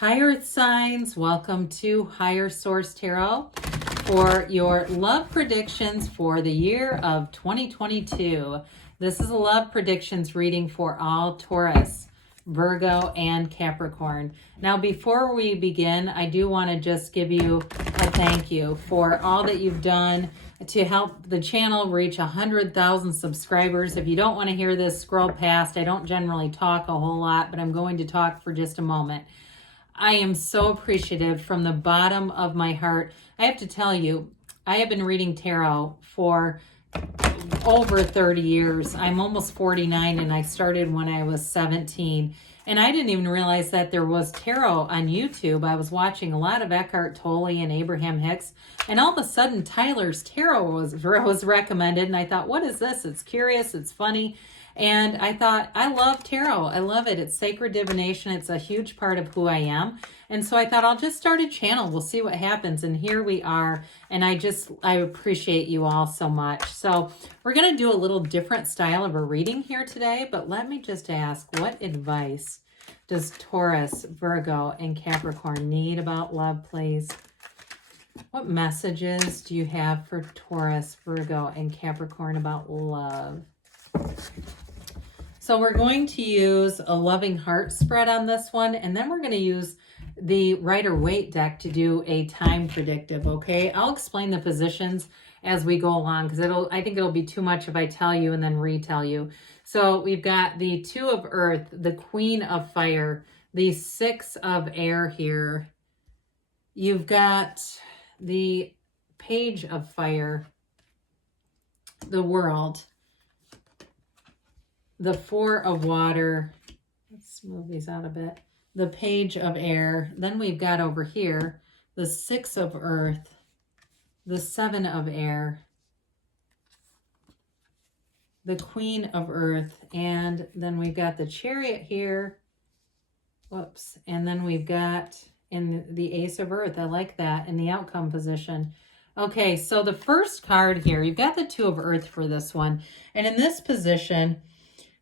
Hi Earth signs, welcome to Higher Source Tarot for your love predictions for the year of 2022. This is a love predictions reading for all Taurus, Virgo, and Capricorn. Now, before we begin, I do want to just give you a thank you for all that you've done to help the channel reach 100,000 subscribers. If you don't want to hear this, scroll past. I don't generally talk a whole lot, but I'm going to talk for just a moment. I am so appreciative from the bottom of my heart. I have to tell you, I have been reading tarot for over 30 years. I'm almost 49 and I started when I was 17. And I didn't even realize that there was tarot on YouTube. I was watching a lot of Eckhart Tolle and Abraham Hicks. And all of a sudden, Tyler's Tarot was recommended. And I thought, what is this? It's curious. It's funny. And I thought, I love tarot. I love it. It's sacred divination. It's a huge part of who I am. And so I thought I'll just start a channel. We'll see what happens. And here we are. And I appreciate you all so much. So we're going to do a little different style of a reading here today. But let me just ask, what advice does Taurus, Virgo, and Capricorn need about love, please? What messages do you have for Taurus, Virgo, and Capricorn about love? So we're going to use a loving heart spread on this one, and then we're going to use the Rider-Waite deck to do a time predictive, okay? I'll explain the positions as we go along because I think it'll be too much if I tell you and then retell you. So we've got the Two of Earth, the Queen of Fire, the Six of Air here. You've got the Page of Fire, the World, the Four of Water. Let's move these out a bit. The Page of Air. Then we've got over here the Six of Earth, the Seven of Air, the Queen of Earth, and then we've got the Chariot here. Whoops. And then we've got in the Ace of Earth. I like that in the outcome position. Okay, so the first card here, you've got the Two of Earth for this one. And in this position,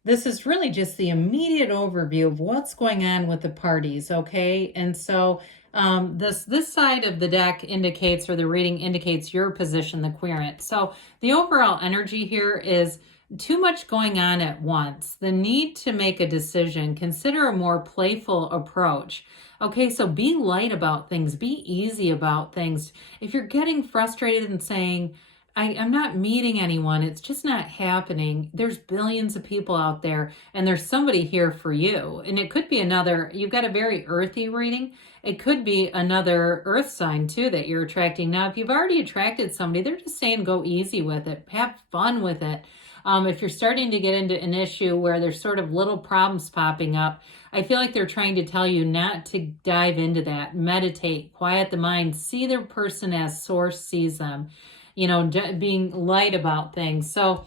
this is really just the immediate overview of what's going on with the parties, okay? And so this side of the deck indicates, or the reading indicates your position, the querent. So the overall energy here is too much going on at once. The need to make a decision. Consider a more playful approach. Okay, so be light about things. Be easy about things. If you're getting frustrated and saying, I'm not meeting anyone, it's just not happening, there's billions of people out there and there's somebody here for you. And it could be another, you've got a very earthy reading. It could be another earth sign too that you're attracting. Now, if you've already attracted somebody, they're just saying go easy with it. Have fun with it. If you're starting to get into an issue where there's sort of little problems popping up, I feel like they're trying to tell you not to dive into that. Meditate, quiet the mind, see the person as source sees them. You know, being light about things. So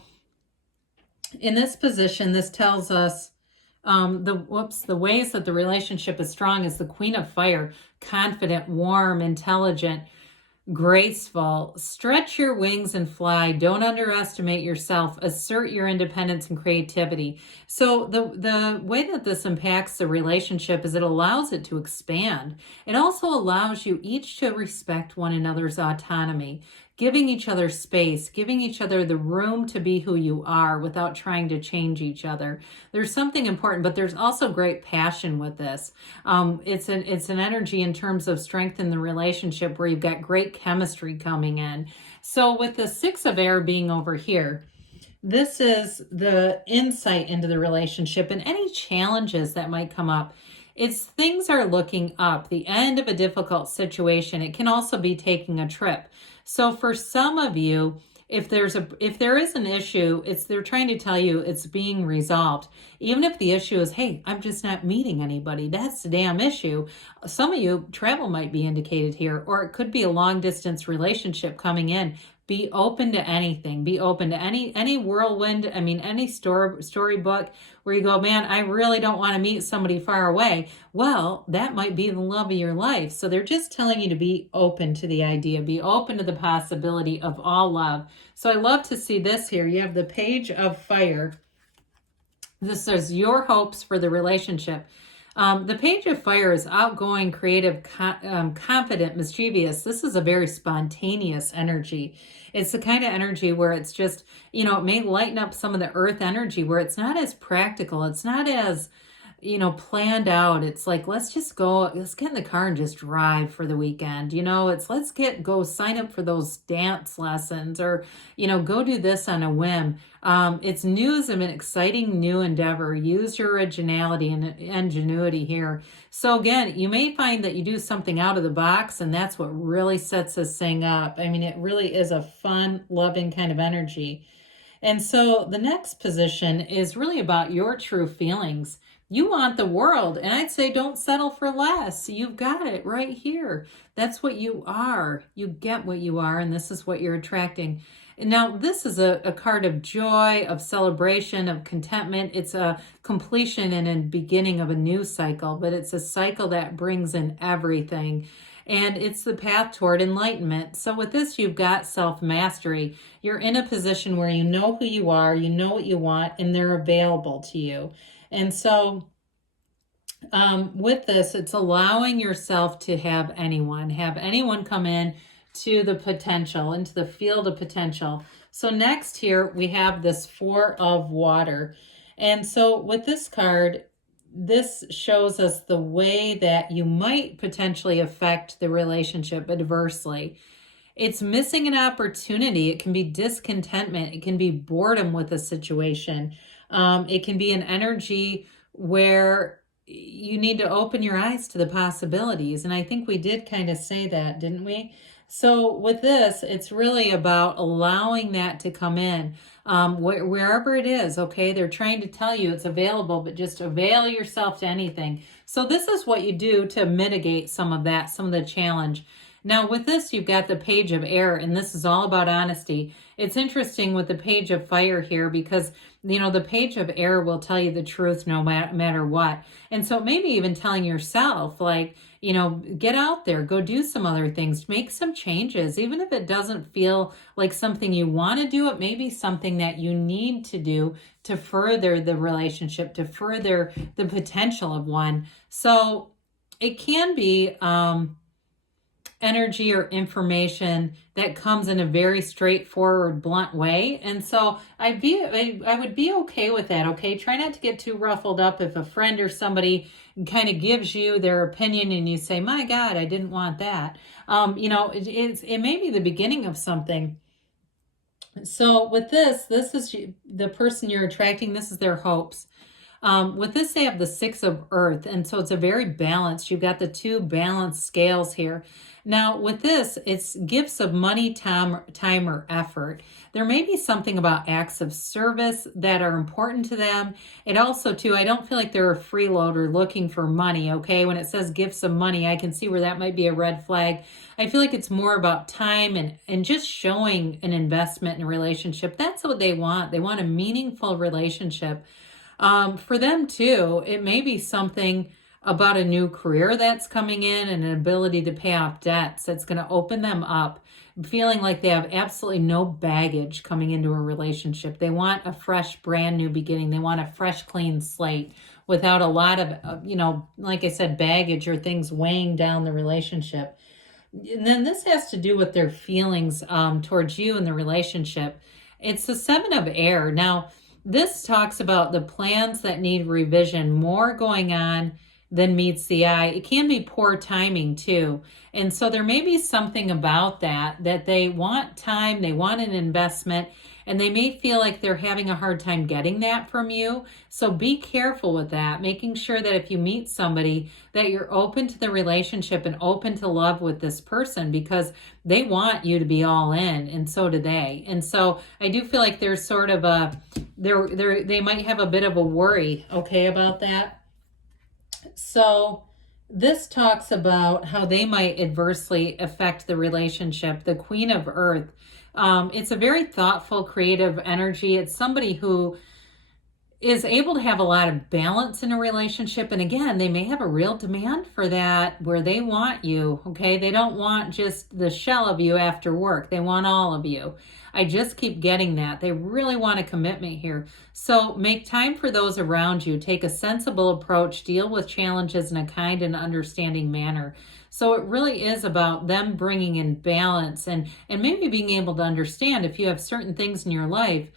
in this position, this tells us the ways that the relationship is strong is the Queen of Fire, confident, warm, intelligent, graceful. Stretch your wings and fly. Don't underestimate yourself. Assert your independence and creativity. So the way that this impacts the relationship is it allows it to expand. It also allows you each to respect one another's autonomy, giving each other space, giving each other the room to be who you are without trying to change each other. There's something important, but there's also great passion with this. It's an energy in terms of strength in the relationship where you've got great chemistry coming in. So with the Six of Air being over here, this is the insight into the relationship and any challenges that might come up. It's things are looking up, the end of a difficult situation. It can also be taking a trip. So for some of you, if there is an issue, they're trying to tell you it's being resolved. Even if the issue is, hey, I'm just not meeting anybody. That's the damn issue. Some of you, travel might be indicated here, or it could be a long distance relationship coming in. Be open to anything. Be open to any whirlwind. I mean, any storybook where you go, man, I really don't want to meet somebody far away. Well, that might be the love of your life. So they're just telling you to be open to the idea. Be open to the possibility of all love. So I love to see this here. You have the Page of Fire. This says your hopes for the relationship. The Page of Fire is outgoing, creative, confident, mischievous. This is a very spontaneous energy. It's the kind of energy where it's just, you know, it may lighten up some of the earth energy where it's not as practical. It's not as, you know, planned out. It's like, let's just go, let's get in the car and just drive for the weekend. You know, it's go sign up for those dance lessons, or, you know, go do this on a whim. It's news of an exciting new endeavor. Use your originality and ingenuity here. So again, you may find that you do something out of the box, and that's what really sets this thing up. I mean, it really is a fun, loving kind of energy. And so the next position is really about your true feelings. You want the world, and I'd say don't settle for less. You've got it right here. That's what you are. You get what you are, and this is what you're attracting. And now this is a card of joy, of celebration, of contentment. It's a completion and a beginning of a new cycle, but it's a cycle that brings in everything. And it's the path toward enlightenment. So with this, you've got self-mastery. You're in a position where you know who you are, you know what you want, and they're available to you. And so with this, it's allowing yourself to have anyone come in to the potential, into the field of potential. So next here, we have this Four of Water. And so with this card, this shows us the way that you might potentially affect the relationship adversely. It's missing an opportunity. It can be discontentment. It can be boredom with a situation. It can be an energy where you need to open your eyes to the possibilities. And I think we did kind of say that, didn't we? So with this, it's really about allowing that to come in, wherever it is, okay? They're trying to tell you it's available, but just avail yourself to anything. So this is what you do to mitigate some of that, some of the challenge. Now with this, you've got the Page of Air, and this is all about honesty. It's interesting with the Page of Fire here because, you know, the Page of Air will tell you the truth no matter what. And so maybe even telling yourself, like, you know, get out there, go do some other things, make some changes. Even if it doesn't feel like something you want to do, it may be something that you need to do to further the relationship, to further the potential of one. So it can be energy or information that comes in a very straightforward, blunt way. And so I would be okay with that, okay? Try not to get too ruffled up if a friend or somebody kind of gives you their opinion and you say, my God, I didn't want that. You know, it may be the beginning of something. So with this is the person you're attracting. This is their hopes. With this, they have the Six of Earth, and so it's a very balanced. You've got the two balanced scales here. Now, with this, it's gifts of money, time, or effort. There may be something about acts of service that are important to them. It also, too, I don't feel like they're a freeloader looking for money, okay? When it says gifts of money, I can see where that might be a red flag. I feel like it's more about time and just showing an investment in a relationship. That's what they want. They want a meaningful relationship. For them too, it may be something about a new career that's coming in and an ability to pay off debts that's going to open them up, feeling like they have absolutely no baggage coming into a relationship. They want a fresh, brand new beginning. They want a fresh, clean slate without a lot of, you know, like I said, baggage or things weighing down the relationship. And then this has to do with their feelings towards you and the relationship. It's the Seven of Air. Now, this talks about the plans that need revision, more going on than meets the eye. It can be poor timing too. And so there may be something about that they want time, they want an investment, and they may feel like they're having a hard time getting that from you. So be careful with that, making sure that if you meet somebody that you're open to the relationship and open to love with this person, because they want you to be all in, and so do they. And so I do feel like there's sort of they might have a bit of a worry, okay, about that. So this talks about how they might adversely affect the relationship. The Queen of Earth. It's a very thoughtful, creative energy. It's somebody who is able to have a lot of balance in a relationship. And again, they may have a real demand for that where they want you, okay? They don't want just the shell of you after work. They want all of you. I just keep getting that. They really want a commitment here. So make time for those around you. Take a sensible approach. Deal with challenges in a kind and understanding manner. So it really is about them bringing in balance and maybe being able to understand if you have certain things in your life,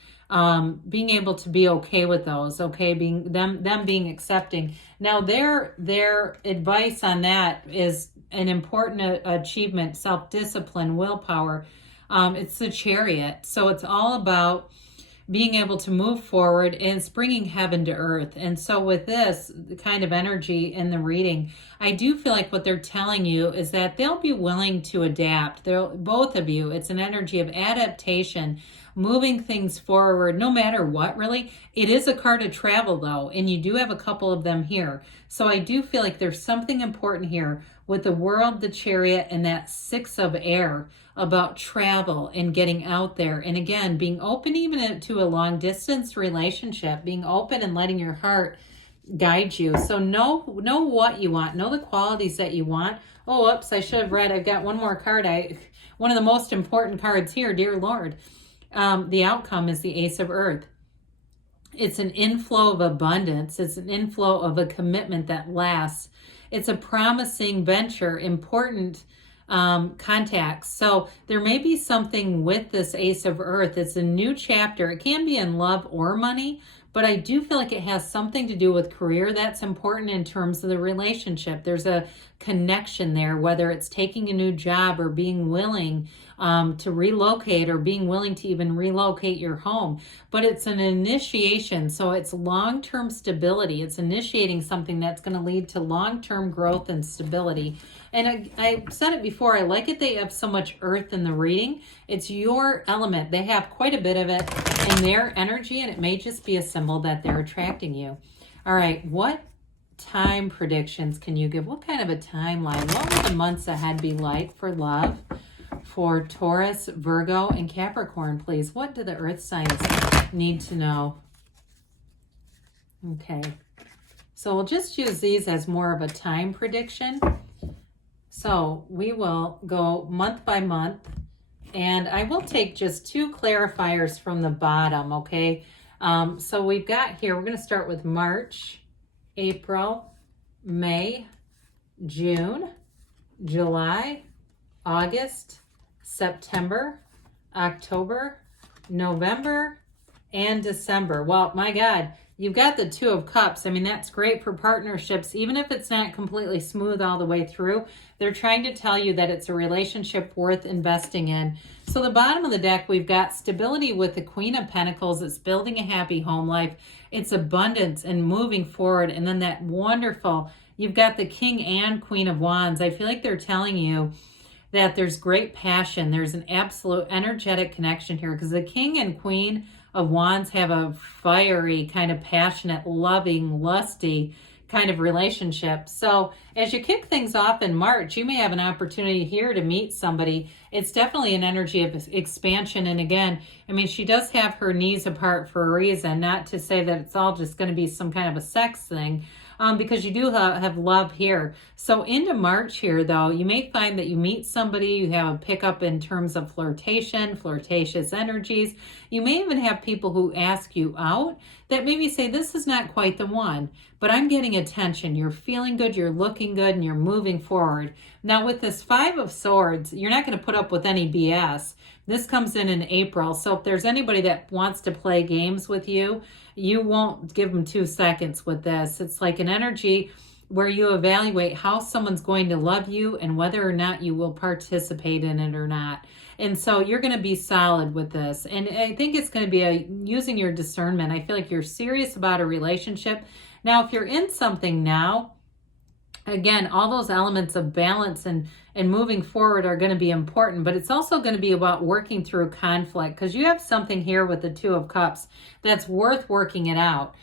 being able to be okay with those, okay, being them being accepting. Now their advice on that is an important achievement: self-discipline, willpower. It's the Chariot, so it's all about being able to move forward, and it's bringing heaven to earth. And so with this kind of energy in the reading, I do feel like what they're telling you is that they'll be willing to adapt. Both of you, it's an energy of adaptation, moving things forward no matter what, really. It is a card of travel though, and you do have a couple of them here. So I do feel like there's something important here with the World, the Chariot, and that Six of Air about travel and getting out there. And again, being open even to a long distance relationship, being open and letting your heart guide you. So know what you want, know the qualities that you want. Oh, oops, I should have read, I've got one more card. One of the most important cards here, dear Lord. The outcome is the Ace of Earth. It's an inflow of abundance. It's an inflow of a commitment that lasts. It's a promising venture, important contacts. So there may be something with this Ace of Earth. It's a new chapter. It can be in love or money, but I do feel like it has something to do with career that's important in terms of the relationship. There's a connection there, whether it's taking a new job or being willing to relocate, or being willing to even relocate your home. But it's an initiation, so it's long-term stability. It's initiating something that's going to lead to long-term growth and stability. And I said it before, I like it they have so much earth in the reading. It's your element. They have quite a bit of it in their energy, and it may just be a symbol that they're attracting you. All right, what time predictions can you give? What kind of a timeline? What will the months ahead be like for love for Taurus, Virgo, and Capricorn, please? What do the earth signs need to know? Okay, so we'll just use these as more of a time prediction. So we will go month by month, and I will take just two clarifiers from the bottom, okay? So we've got here, we're going to start with March, April, May, June, July, August, September, October, November, and December. Well, my God, you've got the Two of Cups. I mean, that's great for partnerships, even if it's not completely smooth all the way through. They're trying to tell you that it's a relationship worth investing in. So the bottom of the deck, we've got stability with the Queen of Pentacles. It's building a happy home life. It's abundance and moving forward. And then that wonderful, you've got the King and Queen of Wands. I feel like they're telling you that there's great passion. There's an absolute energetic connection here, because the King and Queen of Wands have a fiery, kind of passionate, loving, lusty kind of relationship. So as you kick things off in March, you may have an opportunity here to meet somebody. It's definitely an energy of expansion. And again, I mean, she does have her knees apart for a reason, not to say that it's all just going to be some kind of a sex thing, because you do have love here. So into March here, though, you may find that you meet somebody, you have a pickup in terms of flirtation, flirtatious energies. You may even have people who ask you out that maybe say, this is not quite the one, but I'm getting attention. You're feeling good, you're looking good, and you're moving forward. Now with this Five of Swords, you're not going to put up with any BS. This comes in April. So if there's anybody that wants to play games with you, you won't give them 2 seconds with this. It's like an energy where you evaluate how someone's going to love you and whether or not you will participate in it or not. And so you're going to be solid with this. And I think it's going to be using your discernment. I feel like you're serious about a relationship. Now, if you're in something now, again, all those elements of balance and moving forward are going to be important, but it's also going to be about working through conflict, because you have something here with the Two of Cups that's worth working it out.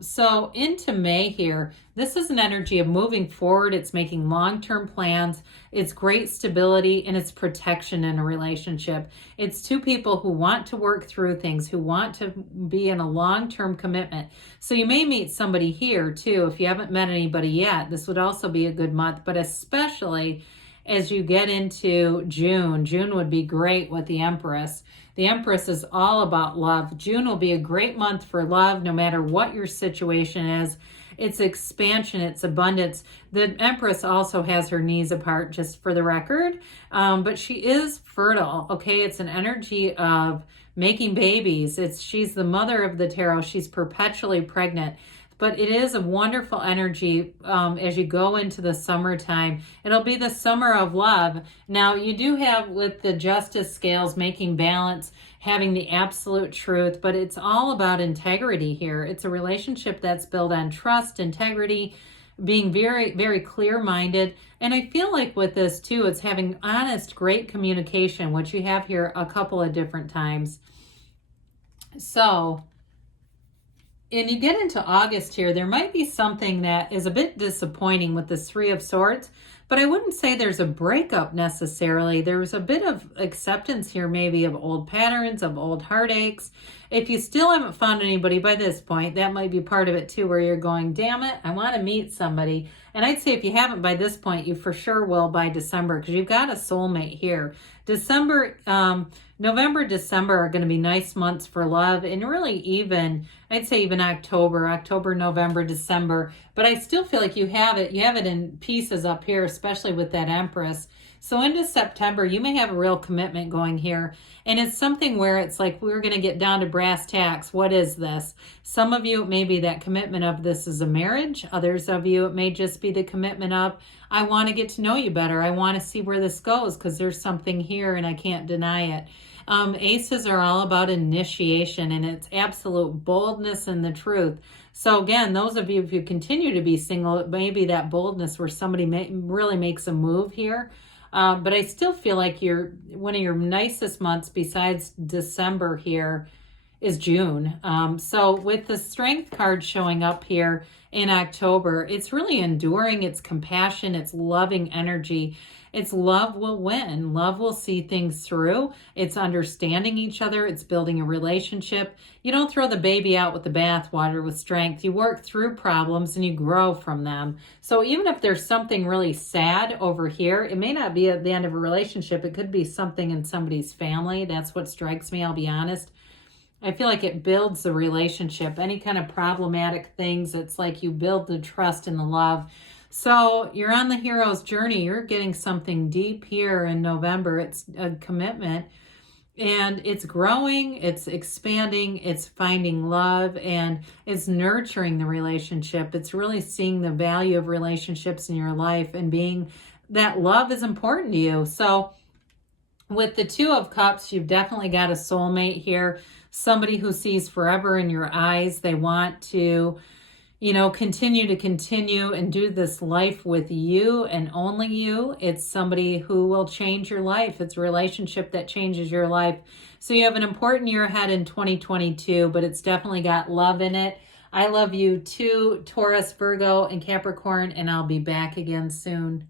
So into May here, this is an energy of moving forward. It's making long-term plans. It's great stability and it's protection in a relationship. It's two people who want to work through things, who want to be in a long-term commitment. So you may meet somebody here too. If you haven't met anybody yet, this would also be a good month, but especially as you get into June. June would be great with the Empress. The Empress is all about love. June will be a great month for love, no matter what your situation is. It's expansion, it's abundance. The Empress also has her knees apart, just for the record, but she is fertile, okay? It's an energy of making babies. She's the mother of the tarot. She's perpetually pregnant. But it is a wonderful energy as you go into the summertime. It'll be the summer of love. Now, you do have with the justice scales making balance, having the absolute truth, but it's all about integrity here. It's a relationship that's built on trust, integrity, being very, very clear-minded. And I feel like with this too, it's having honest, great communication, which you have here a couple of different times. So, and you get into August here, there might be something that is a bit disappointing with the Three of Swords, but I wouldn't say there's a breakup necessarily. There's a bit of acceptance here, maybe of old patterns, of old heartaches. If you still haven't found anybody by this point, that might be part of it too, where you're going, damn it, I want to meet somebody. And I'd say if you haven't by this point, you for sure will by December, because you've got a soulmate here. November, December are going to be nice months for love, and really even, I'd say even October, November, December. But I still feel like you have it in pieces up here, especially with that Empress. So into September, you may have a real commitment going here. And it's something where it's like, we're going to get down to brass tacks. What is this? Some of you, it may be that commitment of this is a marriage. Others of you, it may just be the commitment of, I want to get to know you better. I want to see where this goes because there's something here and I can't deny it. Aces are all about initiation, and it's absolute boldness and the truth. So again, those of you, if you continue to be single, it may be that boldness where somebody really makes a move here. But I still feel like one of your nicest months besides December here is June. So with the Strength card showing up here in October, it's really enduring, it's compassion, it's loving energy. It's love will win. Love will see things through. It's understanding each other. It's building a relationship. You don't throw the baby out with the bathwater with Strength. You work through problems and you grow from them. So even if there's something really sad over here, it may not be at the end of a relationship. It could be something in somebody's family. That's what strikes me, I'll be honest. I feel like it builds the relationship. Any kind of problematic things, it's like you build the trust and the love. So you're on the hero's journey. You're getting something deep here in November. It's a commitment and it's growing, it's expanding, it's finding love, and it's nurturing the relationship. It's really seeing the value of relationships in your life and being that love is important to you. So with the Two of Cups, you've definitely got a soulmate here. Somebody who sees forever in your eyes. They want to continue and do this life with you and only you. It's somebody who will change your life. It's a relationship that changes your life. So you have an important year ahead in 2022, but it's definitely got love in it. I love you too, Taurus, Virgo, and Capricorn, and I'll be back again soon.